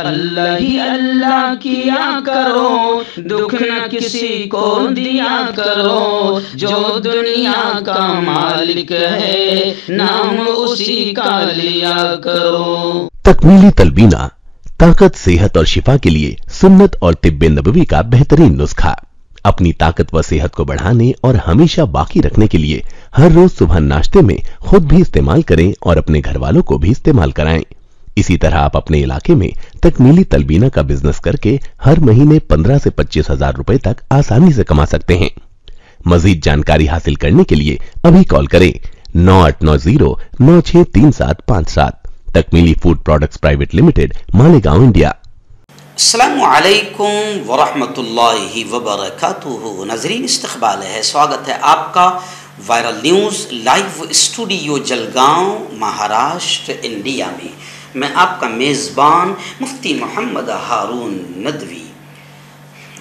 اللہ ہی اللہ کیا کرو، دکھ نہ کسی کو دیا کرو، جو دنیا کا مالک ہے نام اسی کا لیا کرو۔ تکمیلی تلبینہ طاقت، صحت اور شفا کے لیے سنت اور طب نبوی کا بہترین نسخہ۔ اپنی طاقت و صحت کو بڑھانے اور ہمیشہ باقی رکھنے کے لیے ہر روز صبح ناشتے میں خود بھی استعمال کریں اور اپنے گھر والوں کو بھی استعمال کرائیں۔ اسی طرح آپ اپنے علاقے میں تکمیلی تلبینہ کا بزنس کر کے ہر مہینے 15 سے 25 ہزار روپے تک آسانی سے کما سکتے ہیں۔ مزید جانکاری حاصل کرنے کے لیے ابھی کال کریں 9890963757۔ تکمیلی food products private limited, Malegaon, India. السلام علیکم ورحمۃ اللہ وبرکاتہ۔ ناظرین، استقبال ہے، سواگت ہے آپ کا viral news live studio Jalgaon, Maharashtra, India میں۔ میں آپ کا میزبان مفتی محمد ہارون ندوی۔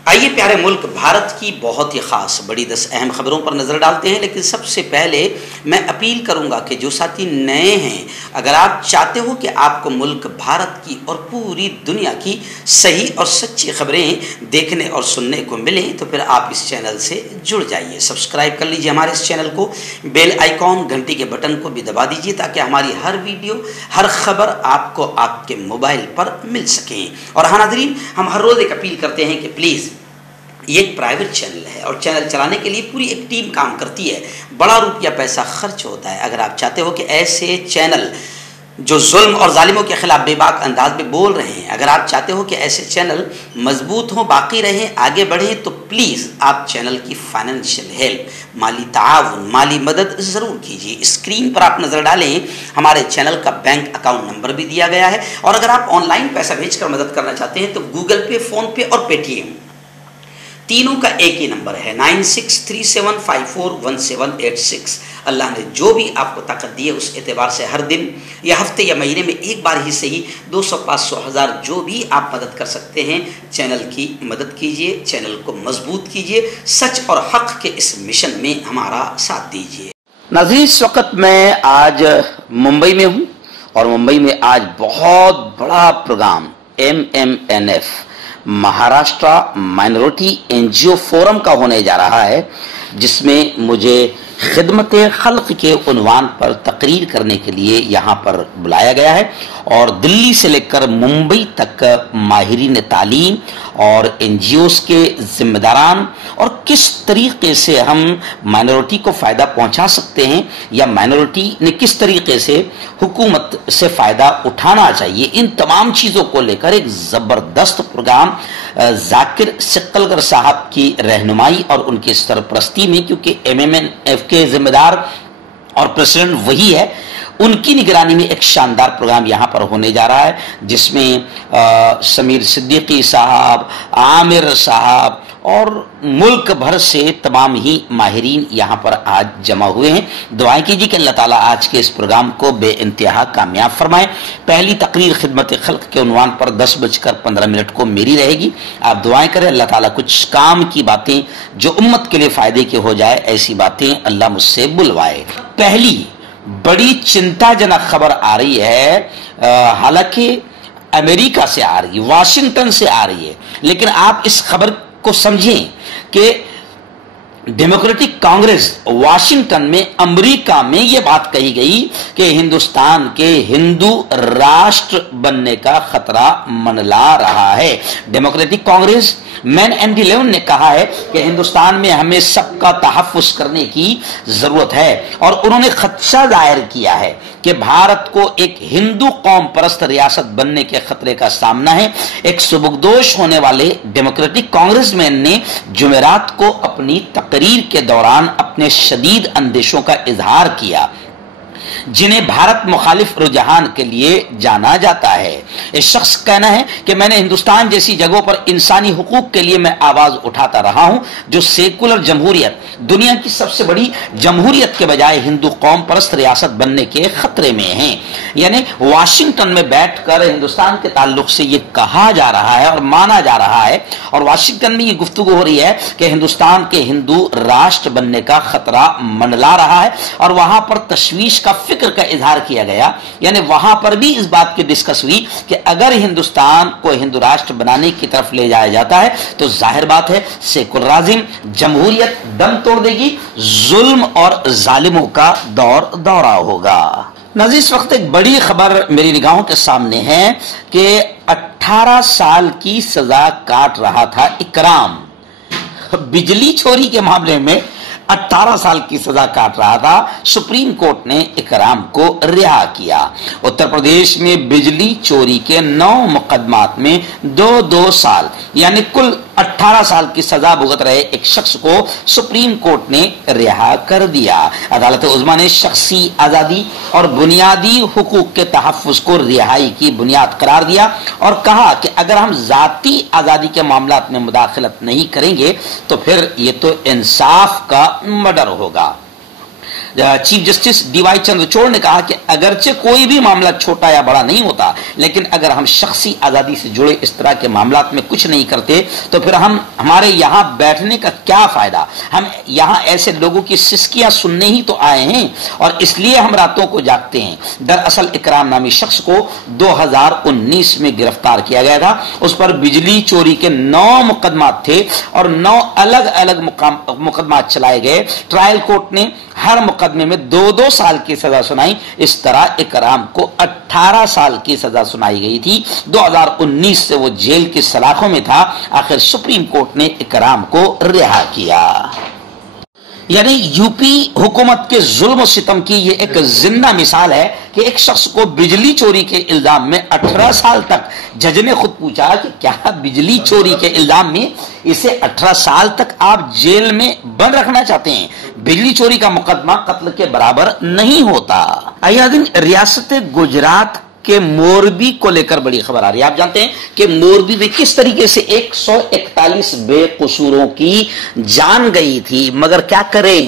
آئیے پیارے ملک بھارت کی بہت ہی خاص بڑی 10 اہم خبروں پر نظر ڈالتے ہیں، لیکن سب سے پہلے میں اپیل کروں گا کہ جو ساتھی نئے ہیں، اگر آپ چاہتے ہو کہ آپ کو ملک بھارت کی اور پوری دنیا کی صحیح اور سچی خبریں دیکھنے اور سننے کو ملیں تو پھر آپ اس چینل سے جڑ جائیے، سبسکرائب کر لیجئے ہمارے اس چینل کو، بیل آئیکن گھنٹی کے بٹن کو بھی دبا دیجئے تاکہ ہماری ہر ویڈیو، ہر خبر آپ کو آپ کے موبائل پر مل سکیں۔ اور ہاں ناظرین، ہم ہر روز ایک اپیل کرتے ہیں کہ پلیز، یہ ایک پرائیویٹ چینل ہے اور چینل چلانے کے لیے پوری ایک ٹیم کام کرتی ہے، بڑا روپیہ پیسہ خرچ ہوتا ہے۔ اگر آپ چاہتے ہو کہ ایسے چینل جو ظلم اور ظالموں کے خلاف بے باک انداز میں بول رہے ہیں، اگر آپ چاہتے ہو کہ ایسے چینل مضبوط ہوں، باقی رہیں، آگے بڑھیں، تو پلیز آپ چینل کی فائنینشیل ہیلپ، مالی تعاون، مالی مدد ضرور کیجیے۔ اسکرین پر آپ نظر ڈالیں، ہمارے چینل کا بینک اکاؤنٹ نمبر بھی دیا گیا ہے، اور اگر آپ آن لائن پیسہ بھیج کر مدد کرنا چاہتے ہیں تو گوگل پے، فون پے اور پے ٹی ایم تینوں کا ایک ہی نمبر ہے 9637541786۔ اللہ نے جو بھی آپ کو طاقت دی ہے اس اعتبار سے ہر دن یا ہفتے یا مہینے میں ایک بار ہی صحیح 200، 500، 1000 جو بھی آپ مدد کر سکتے ہیں، چینل کی مدد کیجئے، چینل کو مضبوط کیجئے، سچ اور حق کے اس مشن میں ہمارا ساتھ دیجئے۔ ناظرین، اس وقت میں آج ممبئی میں ہوں، اور ممبئی میں آج بہت بڑا programme MMNF Maharashtra minority NGO forum کا ہونے جا رہا ہے، جس میں مجھے خدمت خلق کے عنوان پر تقریر کرنے کے لیے یہاں پر بلایا گیا ہے، اور دلی سے لے کر ممبئی تک ماہرین تعلیم اور NGOs کے ذمہ داران، اور کس طریقے سے ہم مائنورٹی کو فائدہ پہنچا سکتے ہیں یا مائنورٹی نے کس طریقے سے حکومت سے فائدہ اٹھانا چاہیے، ان تمام چیزوں کو لے کر ایک زبردست پروگرام ذاکر سکلگر صاحب کی رہنمائی اور ان کی سرپرستی میں، کیونکہ MMNF کے ذمہ دار اور پریزیڈنٹ وہی ہے، ان کی نگرانی میں ایک شاندار پروگرام یہاں پر ہونے جا رہا ہے، جس میں سمیر صدیقی صاحب، عامر صاحب اور ملک بھر سے تمام ہی ماہرین یہاں پر آج جمع ہوئے ہیں۔ دعائیں کیجیے کہ اللہ تعالیٰ آج کے اس پروگرام کو بے انتہا کامیاب فرمائے۔ پہلی تقریر خدمت خلق کے عنوان پر 10:15 کو میری رہے گی۔ آپ دعائیں کریں، اللہ تعالیٰ کچھ کام کی باتیں جو امت کے لیے فائدے کے ہو جائے، ایسی باتیں اللہ مجھ سے بلوائے۔ پہلی بڑی چنتا جنک خبر آ رہی ہے، حالانکہ امریکہ سے آ رہی ہے، واشنگٹن سے آ رہی ہے، لیکن آپ اس خبر کو سمجھیں کہ ڈیموکریٹک کانگریس واشنگٹن میں امریکہ میں یہ بات کہی گئی کہ ہندوستان کے ہندو راشٹر بننے کا خطرہ منڈلا رہا ہے۔ ڈیموکریٹک کانگریس مین اینڈ 11 نے کہا ہے کہ ہندوستان میں ہمیں سب کا تحفظ کرنے کی ضرورت ہے، اور انہوں نے خدشہ ظاہر کیا ہے کہ بھارت کو ایک ہندو قوم پرست ریاست بننے کے خطرے کا سامنا ہے۔ ایک سبکدوش ہونے والے ڈیموکریٹک کانگریس مین نے جمعرات کو اپنی تقریر کے دوران اپنے شدید اندیشوں کا اظہار کیا، جنہیں بھارت مخالف رجحان کے لیے جانا جاتا ہے۔ اس شخص کا کہنا ہے کہ میں نے ہندوستان جیسی جگہوں پر انسانی حقوق کے لیے میں آواز اٹھاتا رہا ہوں، جو سیکولر جمہوریت، دنیا کی سب سے بڑی جمہوریت کے بجائے ہندو قوم پرست ریاست بننے کے خطرے میں ہیں۔ یعنی واشنگٹن میں بیٹھ کر ہندوستان کے تعلق سے یہ کہا جا رہا ہے اور مانا جا رہا ہے، اور واشنگٹن میں یہ گفتگو ہو رہی ہے کہ ہندوستان کے ہندو راشٹر بننے کا خطرہ منڈلا رہا ہے، اور وہاں پر تشویش کا فکر فکر کا اظہار کیا گیا، یعنی وہاں پر بھی اس بات کی ڈسکس ہوئی کہ اگر ہندوستان کو ہندو راشٹر بنانے کی طرف لے جایا جاتا ہے تو ظاہر بات ہے سیکولرازم، جمہوریت دم توڑ دے گی، ظلم اور ظالموں کا دورہ ہوگا۔ ناظرین، اس وقت ایک بڑی خبر میری نگاہوں کے سامنے ہے کہ 18 سال کی سزا کاٹ رہا تھا اکرام، بجلی چوری کے معاملے میں 18 سال کی سزا کاٹ رہا تھا، سپریم کورٹ نے اکرام کو رہا کیا۔ اتر پردیش میں بجلی چوری کے 9 مقدمات میں 2 سال یعنی کل 18 سال کی سزا بھگت رہے ایک شخص کو سپریم کورٹ نے رہا کر دیا۔ عدالت عظمیٰ نے شخصی آزادی اور بنیادی حقوق کے تحفظ کو رہائی کی بنیاد قرار دیا اور کہا کہ اگر ہم ذاتی آزادی کے معاملات میں مداخلت نہیں کریں گے تو پھر یہ تو انصاف کا مرڈر ہوگا۔ Chief justice D Y Chandrachud نے کہا کہ اگرچہ کوئی بھی معاملہ چھوٹا یا بڑا نہیں ہوتا، لیکن اگر ہم شخصی آزادی سے جڑے اس طرح کے معاملات میں کچھ نہیں کرتے تو پھر ہمارے یہاں بیٹھنے کا کیا فائدہ؟ ہم یہاں ایسے لوگوں کی سسکیاں سننے ہی تو آئے ہیں اور اس لیے ہم راتوں کو جاگتے ہیں۔ دراصل اکرام نامی شخص کو 2019 میں گرفتار کیا گیا تھا، اس پر بجلی چوری کے 9 مقدمات تھے اور 9 الگ الگ مقدمات چلائے گئے۔ ٹرائل کورٹ نے ہر مقدمے میں 2 سال کی سزا سنائی، اس طرح اکرام کو 18 سال کی سزا سنائی گئی تھی۔ 2019 سے وہ جیل کی سلاخوں میں تھا، آخر سپریم کورٹ نے اکرام کو رہا کیا۔ یعنی یو پی حکومت کے ظلم و ستم کی یہ ایک زندہ مثال ہے کہ ایک شخص کو بجلی چوری کے الزام میں 18 سال تک، جج نے خود پوچھا کہ کیا بجلی چوری کے الزام میں اسے 18 سال تک آپ جیل میں بند رکھنا چاہتے ہیں؟ بجلی چوری کا مقدمہ قتل کے برابر نہیں ہوتا۔ ریاست گجرات کہ موربی کو لے کر بڑی خبر آ رہی ہے۔ آپ جانتے ہیں کہ موربی میں کس طریقے سے 141 بے قصوروں کی جان گئی تھی، مگر کیا کریں،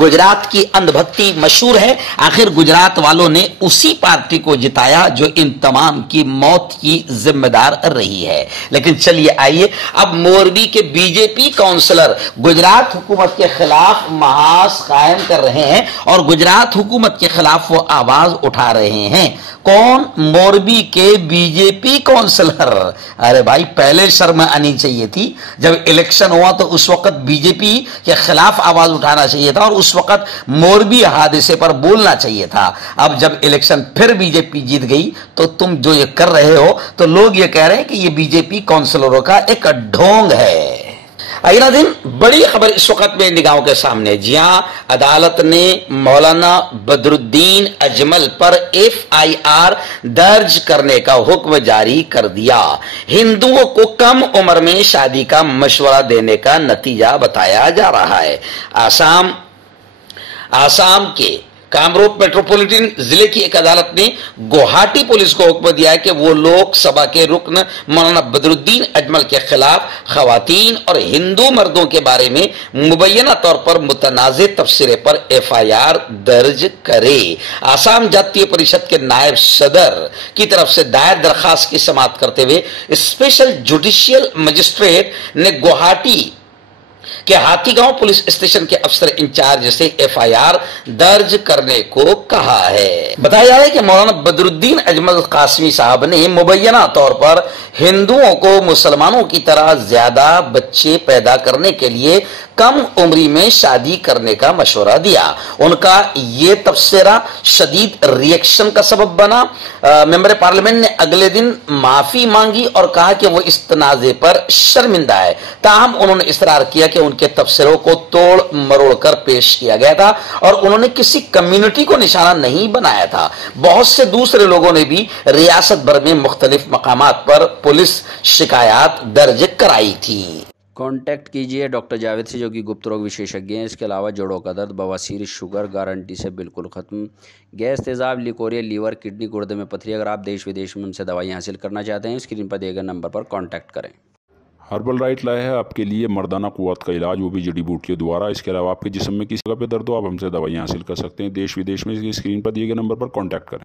گجرات کی اندھ بھکتی مشہور ہے۔ آخر گجرات والوں نے اسی پارٹی کو جتایا جو ان تمام کی موت کی ذمہ دار رہی ہے۔ لیکن چلیے آئیے، اب موربی کے بی جے پی کونسلر گجرات حکومت کے خلاف محاذ قائم کر رہے ہیں اور گجرات حکومت کے خلاف وہ آواز اٹھا رہے ہیں۔ کون؟ موربی کے بی جے پی کونسلر۔ ارے بھائی، پہلے شرم آنی چاہیے تھی، جب الیکشن ہوا تو اس وقت بی جے پی کے خلاف آواز اٹھانا چاہیے تھا اور اس وقت موربی حادثے پر بولنا چاہیے تھا۔ اب جب الیکشن پھر بی جے پی جیت گئی تو تم جو یہ کر رہے ہو تو لوگ یہ کہہ رہے ہیں کہ یہ بی جے پی کونسلروں کا ایک ڈھونگ ہے۔ دن بڑی خبر اس وقت میں نگاہوں کے سامنے، جی ہاں، عدالت نے مولانا بدر الدین اجمل پر FIR درج کرنے کا حکم جاری کر دیا۔ ہندوؤں کو کم عمر میں شادی کا مشورہ دینے کا نتیجہ بتایا جا رہا ہے۔ آسام کے کامروپ میٹروپولیٹن ضلع کی ایک عدالت نے گوہاٹی پولیس کو حکم دیا ہے کہ وہ لوک سبھا کے رکن مولانا بدر الدین اجمل کے خلاف خواتین اور ہندو مردوں کے بارے میں مبینہ طور پر متنازع تبصرے پر FIR درج کرے۔ آسام جاتیہ پریشد کے نائب صدر کی طرف سے دائر درخواست کی سماعت کرتے ہوئے اسپیشل جوڈیشل مجسٹریٹ نے گوہاٹی کہ ہاتھی گاؤں پولیس اسٹیشن کے افسر انچارج سے FIR درج کرنے کو کہا ہے۔ بتایا جا رہا ہے کہ مولانا بدر الدین اجمل قاسمی صاحب نے مبینہ طور پر ہندوؤں کو مسلمانوں کی طرح زیادہ بچے پیدا کرنے کے لیے کم عمری میں شادی کرنے کا مشورہ دیا۔ ان کا یہ تبصرہ شدید ریئیکشن کا سبب بنا۔ ممبر پارلیمنٹ نے اگلے دن معافی مانگی اور کہا کہ وہ اس تنازع پر شرمندہ ہے، تاہم انہوں نے اصرار کیا کہ ان کے تبصروں کو توڑ مروڑ کر پیش کیا گیا تھا اور انہوں نے کسی کمیونٹی کو نشانہ نہیں بنایا تھا۔ بہت سے دوسرے لوگوں نے بھی ریاست بھر میں مختلف مقامات پر پولیس شکایات درج کرائی تھی۔ کانٹیکٹ کیجئے ڈاکٹر جاوید سے، جو کہ گپت روگ وشیشجی ہیں۔ اس کے علاوہ جوڑوں کا درد، بواسیر، شوگر گارنٹی سے بالکل ختم، گیس، تیزاب، لیکوریا، لیور، کڈنی، گردے میں پتھری۔ اگر آپ دیش ودیش میں ان سے دوائیں حاصل کرنا چاہتے ہیں، اسکرین پر دیے گئے نمبر پر کانٹیکٹ کریں۔ ہربل رائٹ لائے ہے آپ کے لیے مردانہ قوت کا علاج، وہ بھی جڑی بوٹیوں دوارا۔ اس کے علاوہ آپ کے جسم میں کسی جگہ پہ درد ہو، آپ ہم سے دوائیاں حاصل کر سکتے ہیں دیش ودیش میں۔ اسکرین پر دیے گئے نمبر پر کانٹیکٹ کریں۔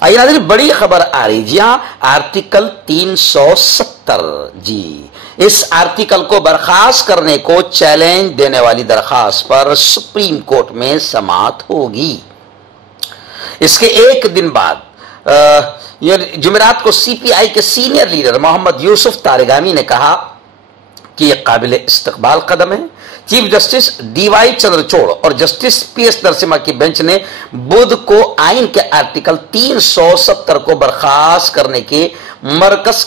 آئیے ناظرین، بڑی خبر آ رہی، جی ہاں، آرٹیکل 370، جی اس آرٹیکل کو برخاست کرنے کو چیلنج دینے والی درخواست پر سپریم کورٹ میں سماعت ہوگی۔ اس کے ایک دن بعد جمعرات کو سی پی آئی کے سینئر لیڈر محمد یوسف تارگامی نے کہا کہ یہ قابل استقبال قدم ہے۔ Chief justice D Y Chandrachud اور جسٹس پی ایس نرسمہا کی بینچ نے بدھ کو آئین کے آرٹیکل 370 کو برخاست کرنے کے مرکز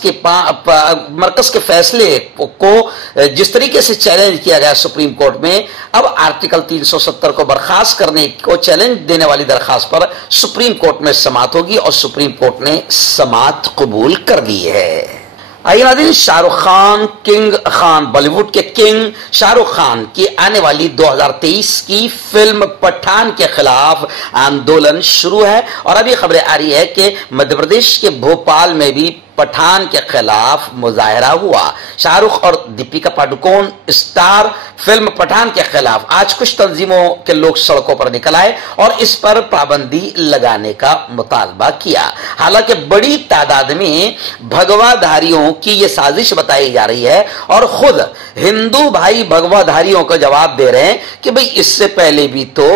کے فیصلے کو جس طریقے سے چیلنج کیا گیا سپریم کورٹ میں، اب آرٹیکل 370 کو برخاست کرنے کو چیلنج دینے والی درخواست پر سپریم کورٹ میں سماعت ہوگی اور سپریم کورٹ نے سماعت قبول کر لی ہے۔ آئیے ناظرین، شاہ رخ خان کنگ خان، بالی ووڈ کے کنگ شاہ رخ خان کی آنے والی 2023 کی فلم پٹھان کے خلاف آندولن شروع ہے، اور ابھی خبریں آ رہی ہے کہ مدھیہ پردیش کے بھوپال میں بھی پٹھان کے خلاف مظاہرہ ہوا۔ شاہ رخ اور دیپیکا پاڈوکون اسٹار فلم پٹھان کے خلاف آج کچھ تنظیموں کے لوگ سڑکوں پر نکل آئے اور اس پر پابندی لگانے کا مطالبہ کیا۔ حالانکہ بڑی تعداد میں بھگوا دھاریوں کی یہ سازش بتائی جا رہی ہے، اور خود ہندو بھائی بھگوا دھاریوں کو جواب دے رہے ہیں کہ بھئی اس سے پہلے بھی تو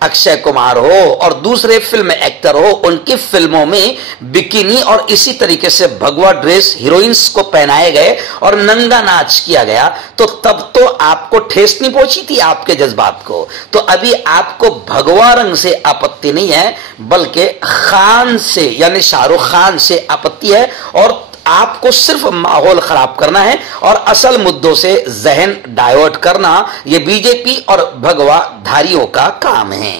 اکشے کمار ہو اور دوسرے فلم ایکٹر ہو، ان کی فلموں میں بکینی اور اسی طریقے سے بھگوا ڈریس ہیروئنس کو پہنائے گئے اور ننگا ناچ کیا گیا، تو تب تو آپ کو ٹھیس نہیں پہنچی تھی آپ کے جذبات کو۔ تو ابھی آپ کو بھگوا رنگ سے آپتی نہیں ہے، بلکہ خان سے یعنی شاہ رخ خان سے آپتی ہے، اور آپ کو صرف ماحول خراب کرنا ہے اور اصل مدوں سے ذہن ڈائیورٹ کرنا، یہ بی جے پی اور بھگوا دھاریوں کا کام ہے۔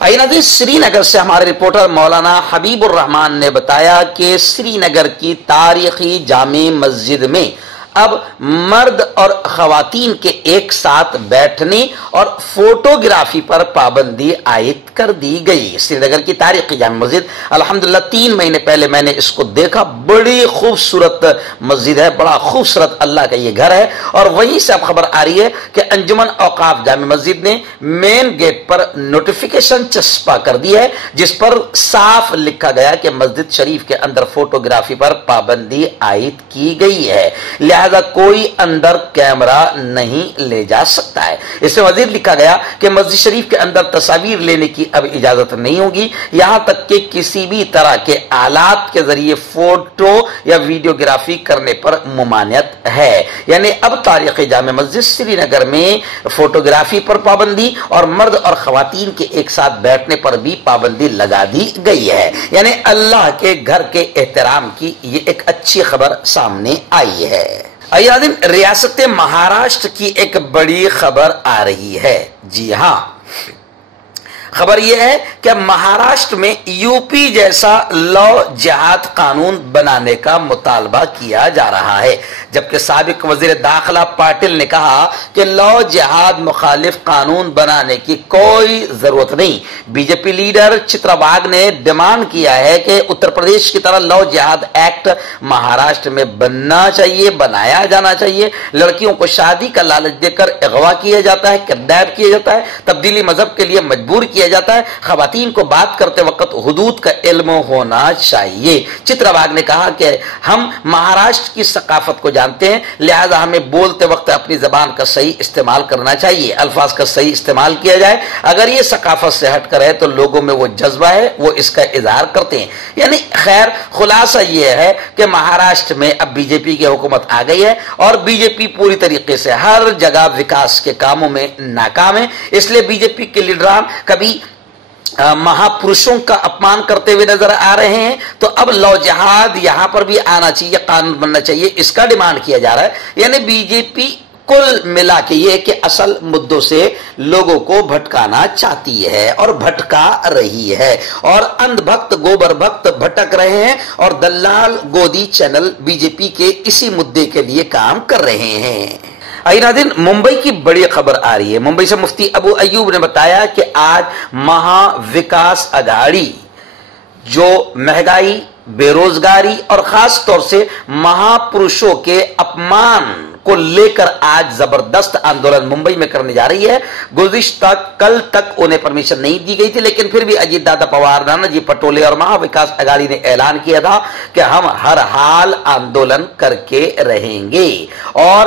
آئیے ناظرین، سری نگر سے ہمارے رپورٹر مولانا حبیب الرحمان نے بتایا کہ سری نگر کی تاریخی جامع مسجد میں اب مرد اور خواتین کے ایک ساتھ بیٹھنے اور فوٹوگرافی پر پابندی عائد کر دی گئی۔ سری نگر کی تاریخی جامع مسجد الحمدللہ 3 مہینے پہلے میں نے اس کو دیکھا، بڑی خوبصورت مسجد ہے، بڑا خوبصورت اللہ کا یہ گھر ہے، اور وہیں سے اب خبر آ رہی ہے کہ انجمن اوقاف جامع مسجد نے مین گیٹ پر نوٹیفیکیشن چسپاں کر دی ہے، جس پر صاف لکھا گیا کہ مسجد شریف کے اندر فوٹوگرافی پر پابندی عائد کی گئی ہے، لہذا کوئی اندر کیمرہ نہیں لے جا سکتا ہے۔ اس میں مزید لکھا گیا کہ مسجد شریف کے اندر تصاویر لینے کی اب اجازت نہیں ہوگی، یہاں تک کہ کسی بھی طرح کے آلات کے ذریعے فوٹو یا ویڈیوگرافی کرنے پر ممانعت ہے۔ یعنی اب تاریخی جامع مسجد سری نگر میں فوٹوگرافی پر پابندی اور مرد اور خواتین کے ایک ساتھ بیٹھنے پر بھی پابندی لگا دی گئی ہے۔ یعنی اللہ کے گھر کے احترام کی یہ ایک اچھی خبر سامنے آئی ہے۔ ایادن ریاست مہاراشٹر کی ایک بڑی خبر آ رہی ہے۔ جی ہاں، خبر یہ ہے کہ مہاراشٹر میں یو پی جیسا لا جہاد قانون بنانے کا مطالبہ کیا جا رہا ہے، جبکہ سابق وزیر داخلہ پاٹل نے کہا کہ لا جہاد مخالف قانون بنانے کی کوئی ضرورت نہیں۔ بی جے پی لیڈر چترا باگ نے ڈیمانڈ کیا ہے کہ اتر پردیش کی طرح لا جہاد ایکٹ مہاراشٹر میں بننا چاہیے، بنایا جانا چاہیے۔ لڑکیوں کو شادی کا لالچ دے کر اغوا کیا جاتا ہے، کڈنیپ کیا جاتا ہے، تبدیلی مذہب کے لیے مجبور کیا جاتا ہے۔ خواتین کو بات کرتے وقت حدود کا علم ہونا چاہیے۔ چترا باگ نے کہا کہ ہم مہاراشٹر کی ثقافت کو جانتے ہیں، لہذا ہمیں بولتے وقت اپنی زبان کا صحیح استعمال کرنا چاہیے، الفاظ کا صحیح استعمال کیا جائے۔ اگر یہ ثقافت سے ہٹ کر ہے تو لوگوں میں وہ جذبہ ہے، وہ اس کا اظہار کرتے ہیں۔ یعنی خیر، خلاصہ یہ ہے کہ مہاراشٹر میں اب بی جے پی کی حکومت آ گئی ہے، اور بی جے پی پوری طریقے سے ہر جگہ وکاس کے کاموں میں ناکام ہے۔ اس لیے بی جے پی کے لیڈران کبھی مہاپرشوں کا اپمان کرتے ہوئے نظر آ رہے ہیں، تو اب لا جہاد یہاں پر بھی آنا چاہیے، قانون بننا چاہیے، اس کا ڈیمانڈ کیا جا رہا ہے۔ یعنی بی جے پی کل ملا کے یہ کہ اصل مدوں سے لوگوں کو بھٹکانا چاہتی ہے اور بھٹکا رہی ہے، اور اندھ بھکت گوبر بھکت بھٹک رہے ہیں، اور دلال گودی چینل بی جے پی کے اسی مدے کے لیے کام کر رہے ہیں۔ دن ممبئی کی بڑی خبر آ رہی ہے۔ ممبئی سے مفتی ابو ایوب نے بتایا کہ آج مہا وکاس اگاڑی جو مہنگائی، بے روزگاری اور خاص طور سے مہاپرشوں کے اپمان کو لے کر آج زبردست آندولن ممبئی میں کرنے جا رہی ہے۔ گزشتہ کل تک انہیں پرمیشن نہیں دی گئی تھی، لیکن پھر بھی اجیت دادا پوار، نانا جی پٹولے اور مہا وکاس اگاڑی نے اعلان کیا تھا کہ ہم ہر حال آندولن کر کے رہیں گے، اور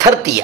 30।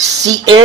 CA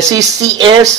SECS